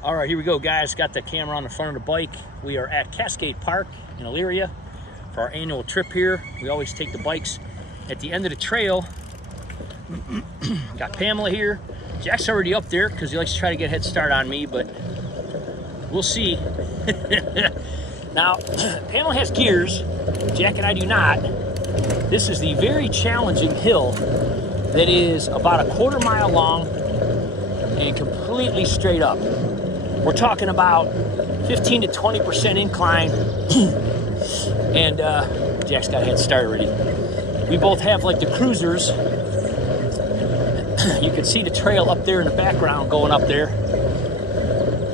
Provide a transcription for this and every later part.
All right, here we go, guys. Got the camera on the front of the bike. We are at Cascade Park in Elyria for our annual trip here. We always take the bikes at the end of the trail. Got Pamela here. Jack's already up there because he likes to try to get a head start on me, but we'll see. Now, Pamela has gears. Jack and I do not. This is the very challenging hill that is about a quarter mile long and completely straight up. We're talking about 15 to 20% incline, and Jack's got a head start already. We both have like the cruisers. You can see the trail up there in the background going up there.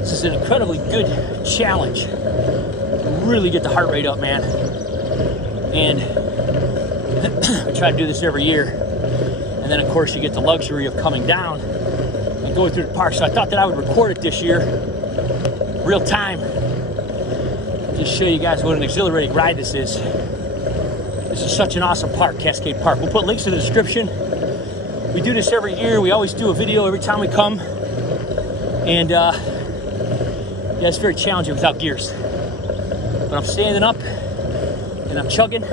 This is an incredibly good challenge. Really get the heart rate up, man. And I try to do this every year. And then of course you get the luxury of coming down and going through the park. So I thought that I would record it this year, real time. Just show you guys what an exhilarating ride this is. This is such an awesome park, Cascade Park. We'll put links in the description. We do this every year. We always do a video every time we come. And yeah, it's very challenging without gears. But I'm standing up and I'm chugging.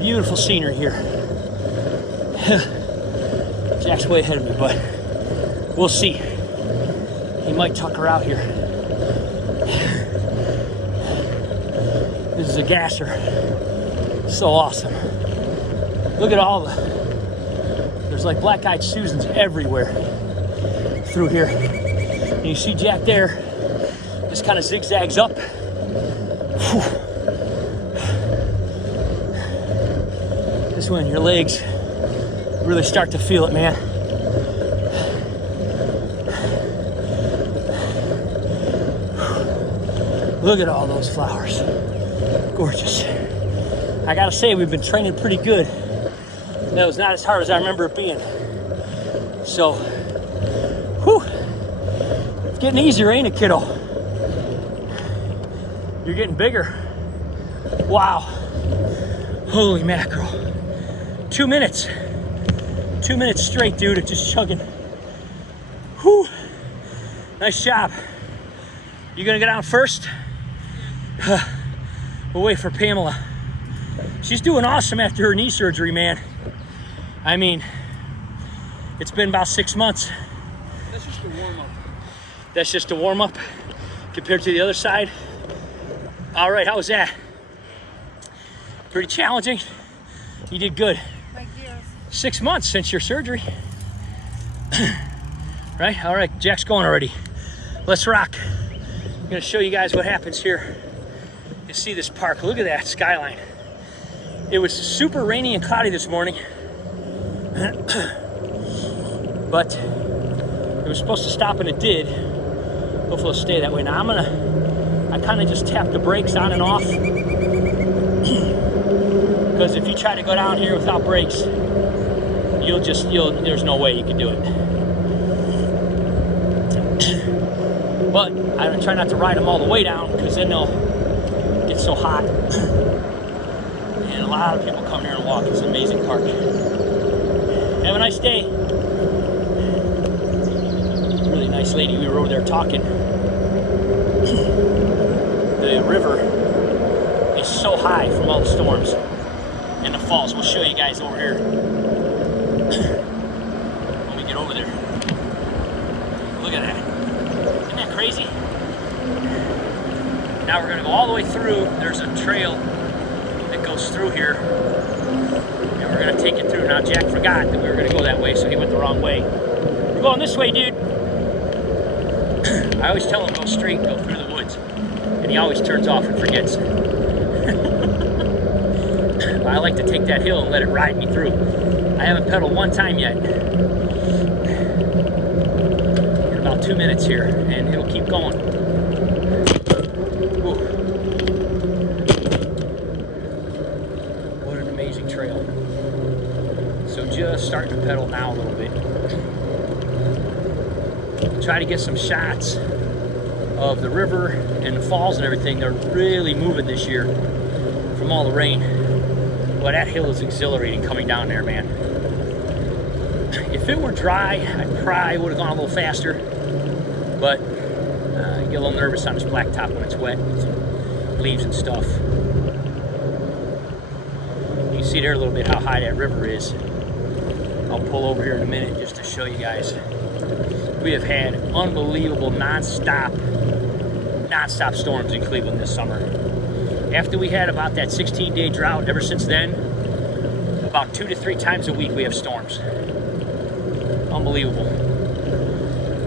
Beautiful scenery here. Jack's way ahead of me, but we'll see. He might tuck her out here. This is a gasser. So awesome. Look at all there's like black-eyed Susans everywhere through here. And you see Jack there, just kind of zigzags up. Whew. This is when your legs really start to feel it, man. Look at all those flowers. Gorgeous. I gotta say, we've been training pretty good. That was not as hard as I remember it being. So, whew, it's getting easier, ain't it, kiddo? You're getting bigger. Wow. Holy mackerel. 2 minutes. 2 minutes straight, dude, of just chugging. Whew. Nice job. You gonna go down first? We'll wait for Pamela. She's doing awesome after her knee surgery, man. I mean, it's been about 6 months. That's just a warm-up. That's just a warm-up compared to the other side. All right, how was that? Pretty challenging. You did good. Like yours. 6 months since your surgery. Right? All right, Jack's going already. Let's rock. I'm gonna show you guys what happens here. You see this park. Look at that skyline. It was super rainy and cloudy this morning. But it was supposed to stop and it did. Hopefully it'll stay that way. Now I kind of just tap the brakes on and off. Because if you try to go down here without brakes, there's no way you can do it. But I try not to ride them all the way down because then they'll get so hot. And a lot of people come here and walk. It's an amazing park. Have a nice day. Really nice lady. We were over there talking. The river is so high from all the storms and the falls. We'll show you guys over here when we get over there. Look at that. Isn't that crazy? Now we're going to go all the way through. There's a trail that goes through here. And we're going to take it through. Now Jack forgot that we were going to go that way, so he went the wrong way. We're going this way, dude. I always tell him go straight, go through the woods. And he always turns off and forgets. I like to take that hill and let it ride me through. I haven't pedaled one time yet. In about 2 minutes here, and it'll keep going. Whew. What an amazing trail. So just starting to pedal now a little bit. Try to get some shots of the river and the falls and everything. They're really moving this year from all the rain. Well, that hill is exhilarating coming down there, man. If it were dry, I probably would have gone a little faster. but you get a little nervous on this blacktop when it's wet, leaves and stuff. You can see there a little bit how high that river is. I'll pull over here in a minute just to show you guys. We have had unbelievable non-stop storms in Cleveland this summer. After we had about that 16-day drought, ever since then, about 2 to 3 times a week we have storms. Unbelievable.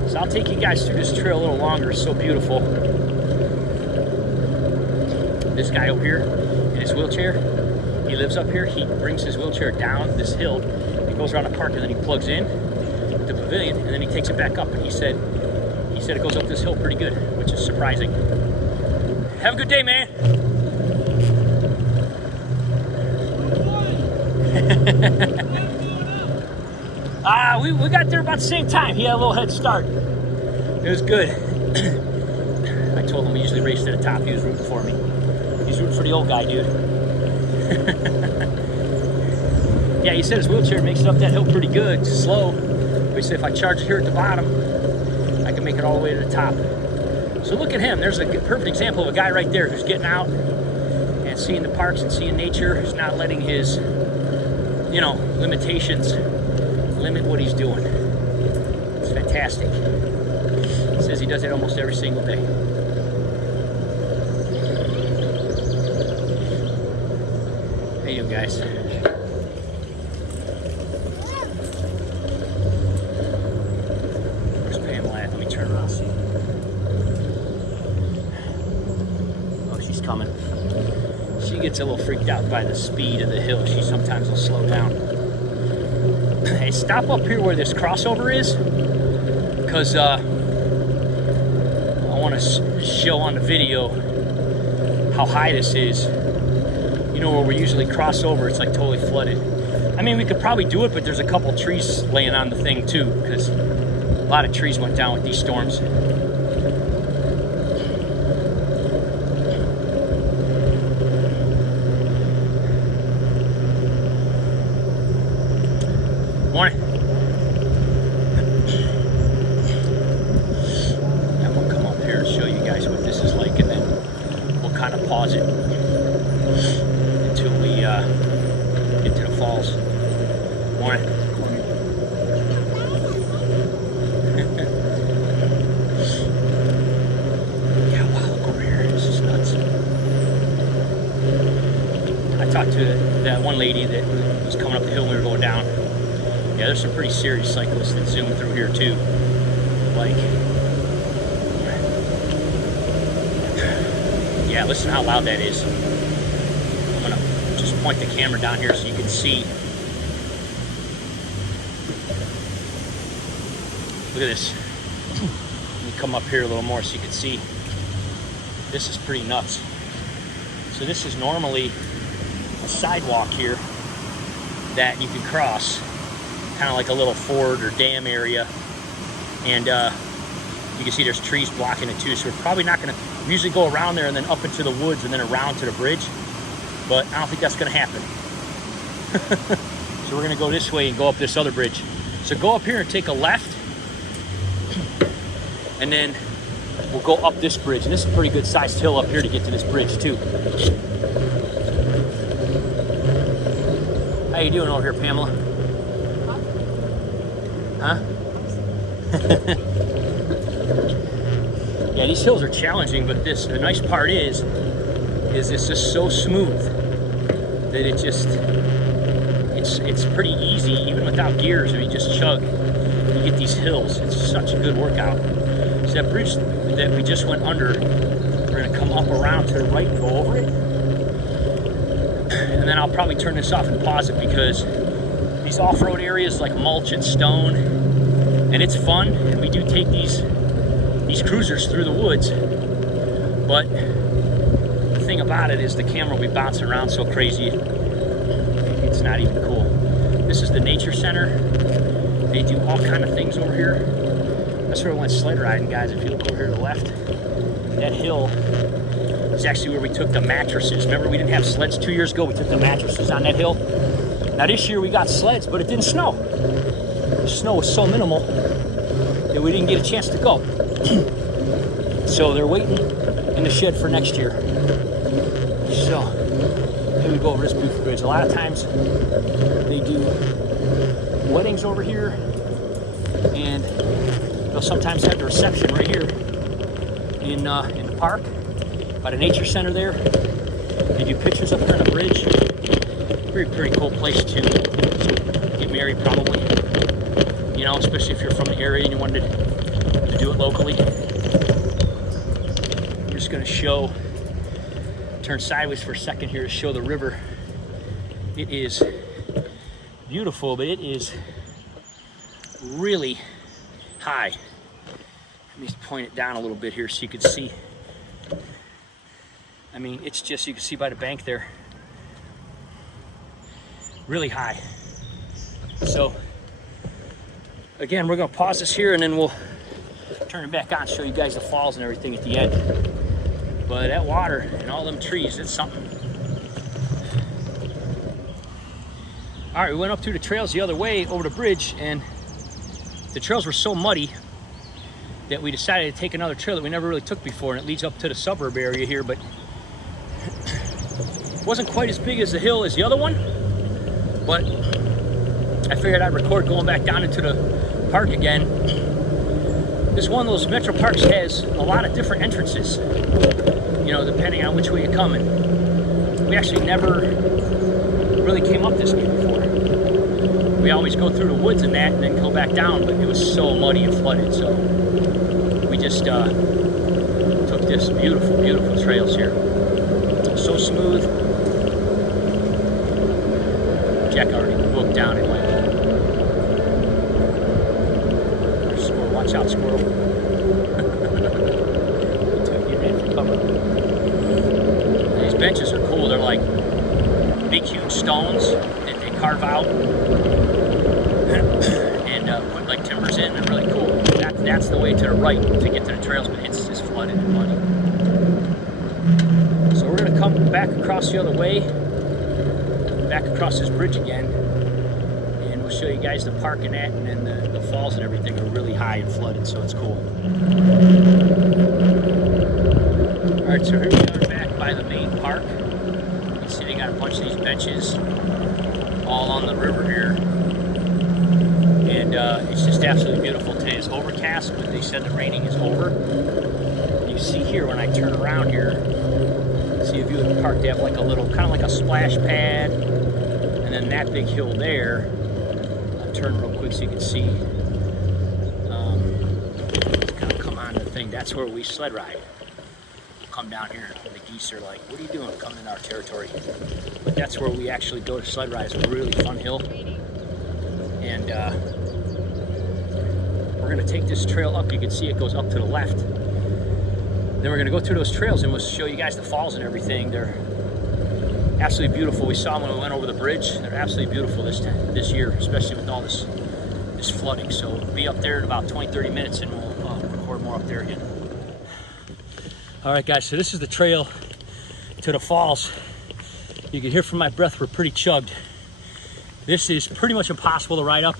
So I'll take you guys through this trail a little longer. It's so beautiful. This guy over here in his wheelchair, he lives up here. He brings his wheelchair down this hill. He goes around the park and then he plugs in the pavilion and then he takes it back up. And he said it goes up this hill pretty good, which is surprising. Have a good day, man. We got there about the same time. He had a little head start. It was good. I told him we usually race to the top. He was rooting for me. He's rooting for the old guy, dude. Yeah, he said his wheelchair makes it up that hill pretty good. It's slow. But he said if I charge it here at the bottom, I can make it all the way to the top. So look at him. There's a perfect example of a guy right there who's getting out and seeing the parks and seeing nature. Who's not letting his, limitations limit what he's doing. It's fantastic. He says he does it almost every single day. How you doing, guys? Where's Pamela at? Let me turn around and see. Oh, she's coming. She gets a little freaked out by the speed of the hill. She sometimes will slow down. Hey, stop up here where this crossover is, because I want to show on the video how high this is. You know, where we usually cross over, it's like totally flooded. I mean, we could probably do it, but there's a couple trees laying on the thing too, because a lot of trees went down with these storms. Morning. I'm gonna come up here and show you guys what this is like, and then we'll kind of pause it until we get to the falls. Morning. Yeah, wow, look over here. This is nuts. I talked to that one lady that was coming up the hill when we were going down. Yeah, there's some pretty serious cyclists that zoom through here too. Like, yeah, listen how loud that is. I'm gonna just point the camera down here so you can see. Look at this. Let me come up here a little more so you can see. This is pretty nuts. So this is normally a sidewalk here that you can cross. Kind of like a little ford or dam area, and you can see there's trees blocking it too, so we're probably not going to usually go around there and then up into the woods and then around to the bridge, but I don't think that's going to happen. So we're going to go this way and go up this other bridge. So go up here and take a left, and then we'll go up this bridge, and this is a pretty good sized hill up here to get to this bridge too. How you doing over here, Pamela? Huh? Yeah, these hills are challenging, but the nice part is it's just so smooth that it's pretty easy even without gears. If you just chug, you get these hills. It's such a good workout. So that bridge that we just went under, we're gonna come up around to the right and go over it, and then I'll probably turn this off and pause it because these off-road areas like mulch and stone, and it's fun, and we do take these cruisers through the woods, but the thing about it is the camera will be bouncing around so crazy it's not even cool. This is the nature center. They do all kind of things over here. That's where we went sled riding, guys. If you look over here to the left, that hill is actually where we took the mattresses. Remember, we didn't have sleds 2 years ago. We took the mattresses on that hill. Now this year we got sleds, but it didn't snow. The snow was so minimal that we didn't get a chance to go. So they're waiting in the shed for next year. So here we go over this beautiful bridge. A lot of times they do weddings over here, and they'll sometimes have the reception right here in the park by the nature center there. They do pictures up there on the bridge. Pretty cool place to get married, probably. You know, especially if you're from the area and you wanted to do it locally. I'm just going to turn sideways for a second here to show the river. It is beautiful, but it is really high. Let me just point it down a little bit here so you can see. I mean, it's just, you can see by the bank there, really high. So again, we're gonna pause this here and then we'll turn it back on, show you guys the falls and everything at the end. But that water and all them trees, it's something. All right, we went up through the trails the other way over the bridge, and the trails were so muddy that we decided to take another trail that we never really took before, and it leads up to the suburb area here, but it wasn't quite as big as the hill as the other one. But I figured I'd record going back down into the park again. This one of those metro parks has a lot of different entrances, you know, depending on which way you come. And we actually never really came up this way before. We always go through the woods and that and then go back down, but it was so muddy and flooded, so we just took this beautiful, beautiful trails here. So smooth. Jack already looked down and went. There's a squirrel. Watch out, squirrel. Get ready for cover. These benches are cool. They're like big, huge stones that they carve out and put like timbers in. They're really cool. That's the way to the right to get to the trails, but it's just flooded and muddy. So we're gonna come back across the other way, back across this bridge again, and we'll show you guys the park and that, and then the falls and everything are really high and flooded, so it's cool. All right, so here we are back by the main park. You can see they got a bunch of these benches all on the river here. And it's just absolutely beautiful. Today is overcast, but they said the raining is over. You see here when I turn around here, see a view of the park. They have like a little, kind of like a splash pad, and then that big hill there. I'll turn real quick so you can see. Kind of come on the thing. That's where we sled ride. Come down here. The geese are like, "What are you doing? Coming in our territory?" But that's where we actually go to sled ride. It's a really fun hill, and we're gonna take this trail up. You can see it goes up to the left. Then we're gonna go through those trails and we'll show you guys the falls and everything. They're absolutely beautiful. We saw them when we went over the bridge. They're absolutely beautiful this year, especially with all this flooding. So we'll be up there in about 20-30 minutes and we'll record more up there again. All right, guys, so this is the trail to the falls. You can hear from my breath, we're pretty chugged. This is pretty much impossible to ride up.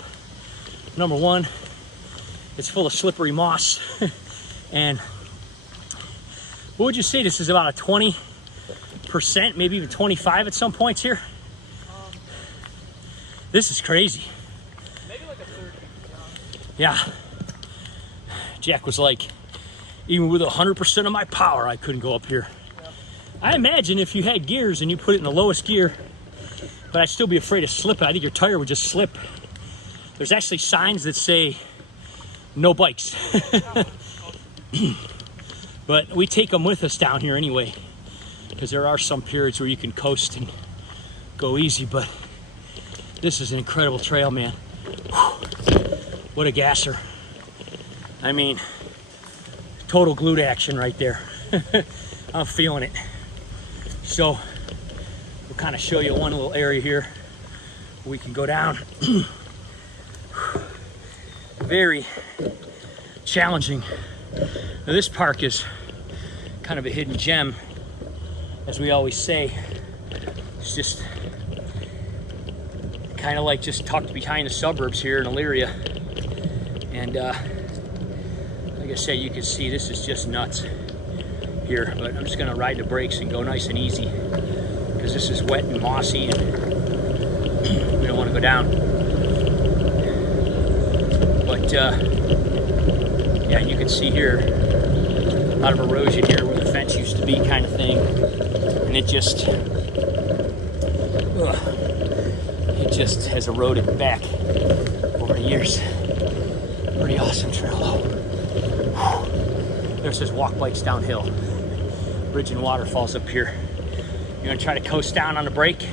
Number one, it's full of slippery moss. And what would you say, this is about a 20%, maybe even 25 at some points here? This is crazy. Maybe like a 30. Yeah. Jack was like, even with 100% of my power, I couldn't go up here. Yeah. I imagine if you had gears and you put it in the lowest gear, but I'd still be afraid of slipping. I think your tire would just slip. There's actually signs that say, no bikes. But we take them with us down here anyway, because there are some periods where you can coast and go easy, but this is an incredible trail, man. Whew. What a gasser. I mean, total glute action right there. I'm feeling it. So we'll kind of show you one little area here where we can go down. Very challenging. Now, this park is kind of a hidden gem, as we always say. It's just kind of like just tucked behind the suburbs here in Elyria. And I say, you can see this is just nuts here, but I'm just gonna ride the brakes and go nice and easy because this is wet and mossy and we don't want to go down. But yeah, you can see here a lot of erosion here where the fence used to be, kind of thing, and it just has eroded back over the years. Pretty awesome trail though. There's just walk bikes downhill. Bridge and Waterfall's up here. You're gonna try to coast down on the brake.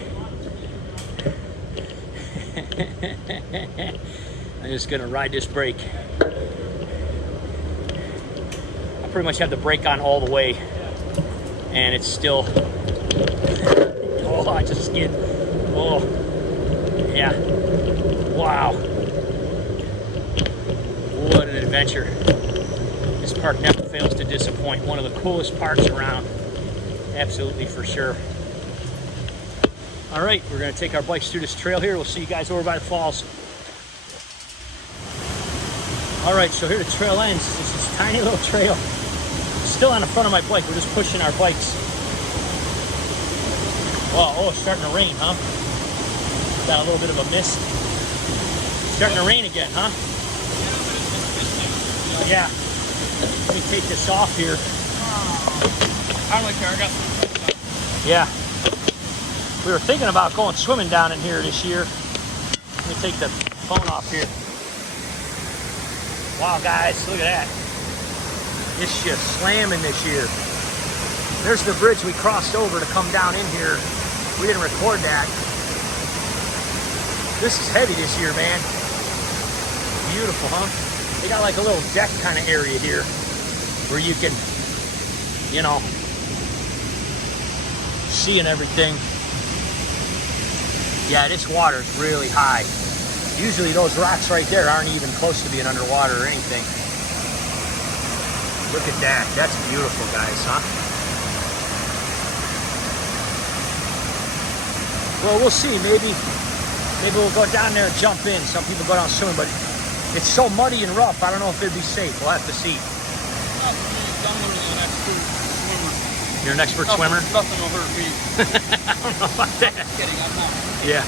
I'm just gonna ride this brake. I pretty much have the brake on all the way, and it's still. Oh, I just skid. Oh, yeah. Wow. What an adventure. This park never fails to disappoint. One of the coolest parks around. Absolutely, for sure. All right, we're gonna take our bikes through this trail here. We'll see you guys over by the falls. All right, so here the trail ends. This is a tiny little trail. Still on the front of my bike. We're just pushing our bikes. Well, oh, it's starting to rain, huh? Got a little bit of a mist. Starting to rain again, huh? Yeah. Let me take this off here. I don't care. I got some. Yeah. We were thinking about going swimming down in here this year. Let me take the phone off here. Wow, guys, look at that. It's just slamming this year. There's the bridge we crossed over to come down in here. We didn't record that. This is heavy this year, man. Beautiful, huh? They got like a little deck kind of area here where you can, you know, see and everything. Yeah, this water's really high. Usually those rocks right there aren't even close to being underwater or anything. Look at that. That's beautiful, guys, huh? Well, we'll see. Maybe we'll go down there and jump in. Some people go down swimming, but it's so muddy and rough. I don't know if it'd be safe. We'll have to see. You're an expert swimmer? Nothing will hurt me. I don't know about that. Kidding, I'm not. Yeah.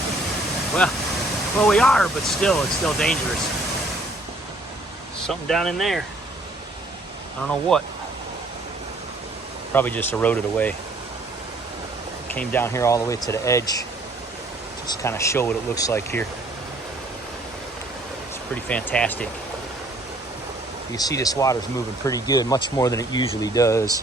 Well, we are, but still, it's still dangerous. Something down in there. I don't know what. Probably just eroded away. Came down here all the way to the edge. Just kind of show what it looks like here. It's pretty fantastic. You see this water's moving pretty good, much more than it usually does.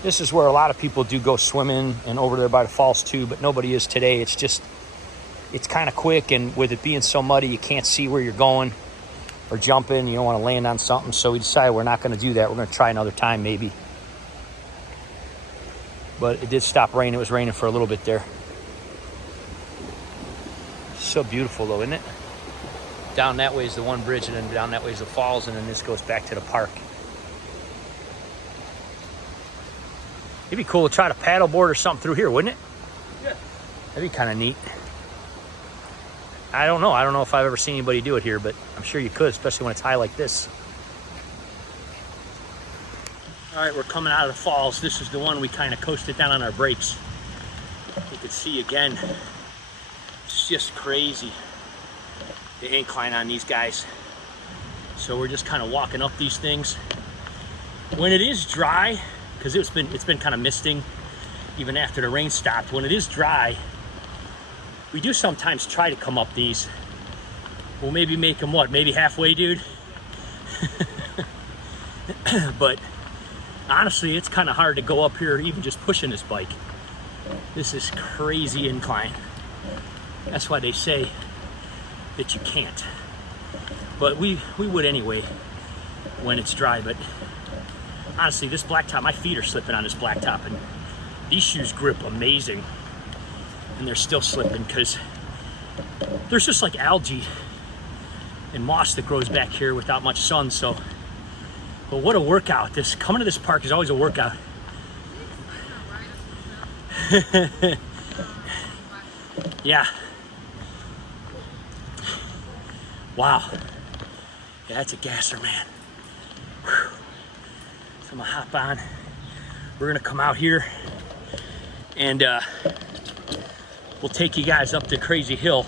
This is where a lot of people do go swimming, and over there by the falls too, but nobody is today. It's just, it's kind of quick, and with it being so muddy, you can't see where you're going or jumping. You don't want to land on something, so we decided we're not going to do that. We're going to try another time maybe. But it did stop raining. It was raining for a little bit there. So beautiful though, isn't it? Down that way is the one bridge, and then down that way is the falls, and then this goes back to the park. It'd be cool to try to paddleboard or something through here, wouldn't it? Yeah. That'd be kind of neat. I don't know. I don't know if I've ever seen anybody do it here, but I'm sure you could, especially when it's high like this. All right, we're coming out of the falls. This is the one we kind of coasted down on our brakes. You can see again, it's just crazy, the incline on these guys. So we're just kind of walking up these things. When it is dry, because it's been kind of misting even after the rain stopped. When it is dry, we do sometimes try to come up these. We'll maybe make them, what, maybe halfway, dude? But honestly, it's kind of hard to go up here even just pushing this bike. This is crazy incline. That's why they say that you can't. But we would anyway when it's dry. But honestly, this blacktop, my feet are slipping on this blacktop, and these shoes grip amazing, and they're still slipping because there's just like algae and moss that grows back here without much sun. So, but what a workout. This coming to this park is always a workout. Yeah. Wow. Yeah, that's a gasser, man. Whew. So I'm gonna hop on. We're gonna come out here and we'll take you guys up the crazy hill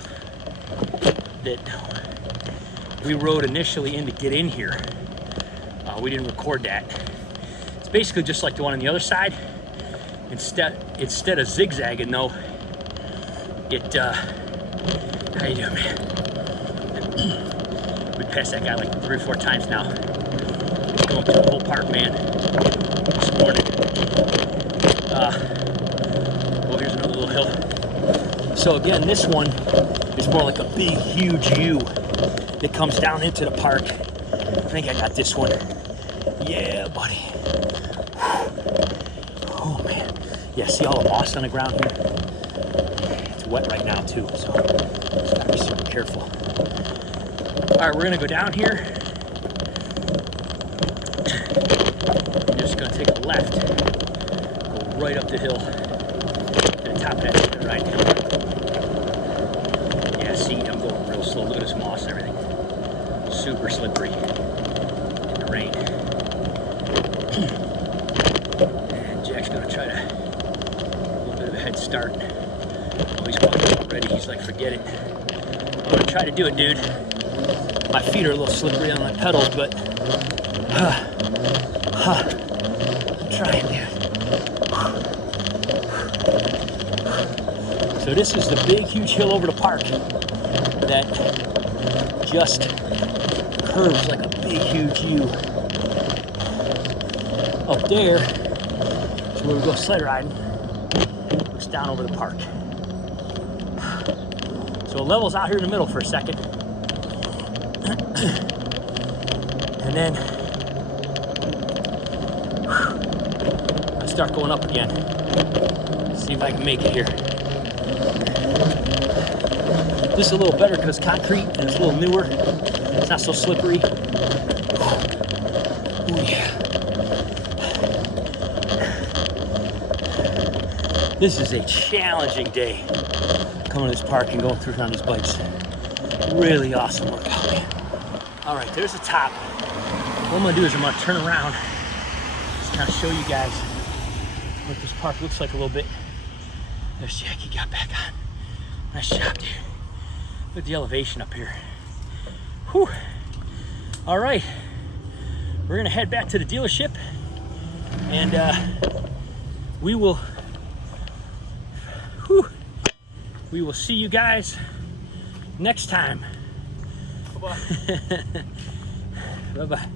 that we rode initially in to get in here. We didn't record that. It's basically just like the one on the other side. Instead of zigzagging though, how you doing, man? We passed that guy like 3 or 4 times now. He's going through the whole park, man, this morning. Well, here's another little hill. So again, this one is more like a big, huge U that comes down into the park. I think I got this one. Yeah, buddy. Oh, man. Yeah, see all the moss on the ground here? It's wet right now, too, so just gotta be super careful. All right, we're gonna go down here. I'm just gonna take a left, go right up the hill to the top of that hill, right? Yeah, see, I'm going real slow. Look at this moss and everything. Super slippery in the rain. And Jack's gonna try to a little bit of a head start. Oh, he's walking already. He's like, forget it. I'm gonna try to do it, dude. My feet are a little slippery on my pedals, but I'm trying, dude. So this is the big, huge hill over the park that just curves like a big, huge U. Up there is where we go sled riding. Looks down over the park. So it levels out here in the middle for a second. And then I start going up again. See if I can make it here. This is a little better because concrete and it's a little newer. It's not so slippery. Oh yeah. This is a challenging day coming to this park and going through on these bikes. Really awesome workout, man. All right, there's the top. What I'm gonna do is I'm gonna turn around, just kind of show you guys what this park looks like a little bit. There's Jack, he got back on. Nice job, dude. Look at the elevation up here. Whew. All right, we're gonna head back to the dealership and we will see you guys next time. Bye-bye. Bye-bye.